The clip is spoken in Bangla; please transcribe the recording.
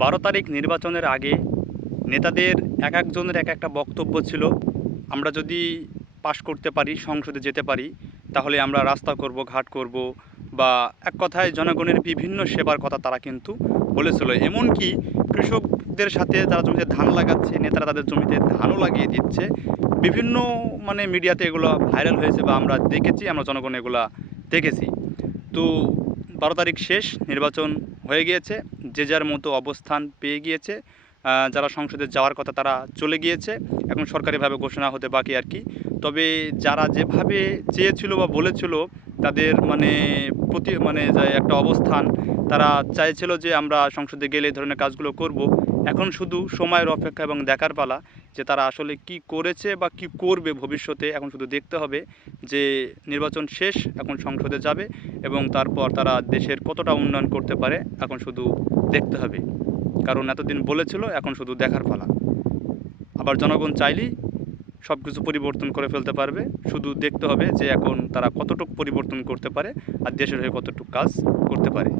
12 তারিখ নির্বাচনের আগে নেতাদের এক একজনের এক একটা বক্তব্য ছিল। আমরা যদি পাশ করতে পারি, সংসদে যেতে পারি, তাহলে আমরা রাস্তা করব, ঘাট করব, বা এক কথায় জনগণের বিভিন্ন সেবার কথা তারা কিন্তু বলেছিল। এমনকি কৃষকদের সাথে যারা জমিতে ধান লাগাচ্ছে, নেতারা তাদের জমিতে ধানও লাগিয়ে দিচ্ছে। বিভিন্ন মিডিয়াতে এগুলো ভাইরাল হয়েছে, বা আমরা দেখেছি, আমরা জনগণ এগুলা দেখেছি। তো 12 তারিখ শেষ, নির্বাচন হয়ে গিয়েছে, যে যার মতো অবস্থান পেয়ে গিয়েছে। যারা সংসদে যাওয়ার কথা তারা চলে গিয়েছে, এখন সরকারিভাবে ঘোষণা হতে বাকি আর কি। তবে যারা যেভাবে চেয়েছিল বা বলেছিল, তাদের যে একটা অবস্থান, তারা চাইছিল যে আমরা সংসদে গেলে এই ধরনের কাজগুলো করব। এখন শুধু সময়ের অপেক্ষা এবং দেখার পালা যে তারা আসলে কি করেছে বা কি করবে ভবিষ্যতে। এখন শুধু দেখতে হবে যে নির্বাচন শেষ, এখন সংসদে যাবে এবং তারপর তারা দেশের কতটা উন্নয়ন করতে পারে এখন শুধু দেখতে হবে। কারণ এতদিন বলেছিল, এখন শুধু দেখার পালা। আবার জনগণ চাইলেই সব কিছু পরিবর্তন করে ফেলতে পারবে। শুধু দেখতে হবে যে এখন তারা কতটুকু পরিবর্তন করতে পারে আর দেশের হয়ে কতটুকু কাজ করতে পারে।